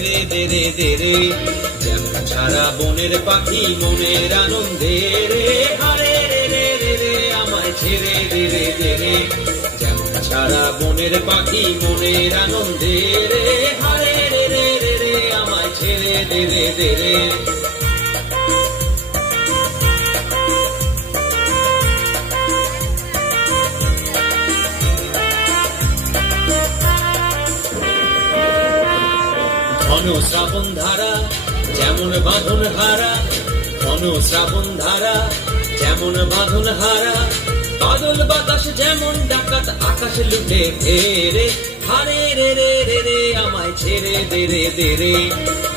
ছেড়ে দে রে দে রে, যেমন ছাড়া বনের পাখি মনের আনন্দে রে, হারে রে রে রে রে আমায় ছেড়ে দে রে দে রে, যেমন ছাড়া বনের পাখি মনের আনন্দে রে, হারে রে রে রে রে আমায় ছেড়ে দে রে দে রে। ঘন শ্রাবণ ধারা যেমন বাঁধন হারা, ঘন শ্রাবণ ধারা যেমন বাঁধন হারা, বাদল বাতাস যেমন ডাকাত আকাশ লুটে ফেরে, হারে রে রে রে রে আমায় ছেড়ে দে রে দে রে,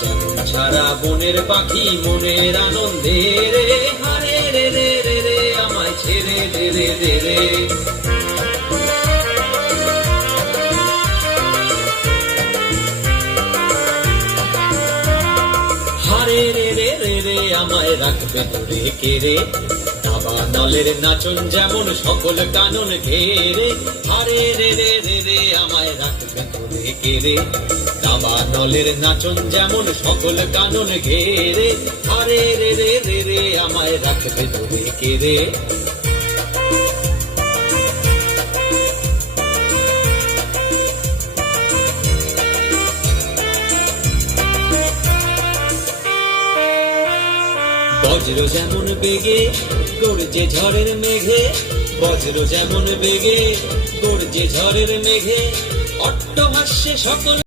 যেমন ছাড়া বনের পাখি মনের আনন্দে রে, হারে রে রে রে রে আমায় ছেড়ে দে রে দে রে। হারে রে রে রে রে আমায় রাখবে ধরে কেড়ে, দাবা নলের নাচন যেমন সকল কানন ঘেরে, হারে রে রে রে রে আমায় রাখবে ধরে কেড়ে, দাবা নলের নাচন যেমন সকল কানন ঘেরে, হারে রে রে রে রে আমায় রাখবে ধরে কেড়ে। বজ্র যেমন বেগে গর্জে ঝড়ের মেঘে, বজ্র যেমন বেগে গর্জে ঝড়ের মেঘে, অট্টহাস্যে সকল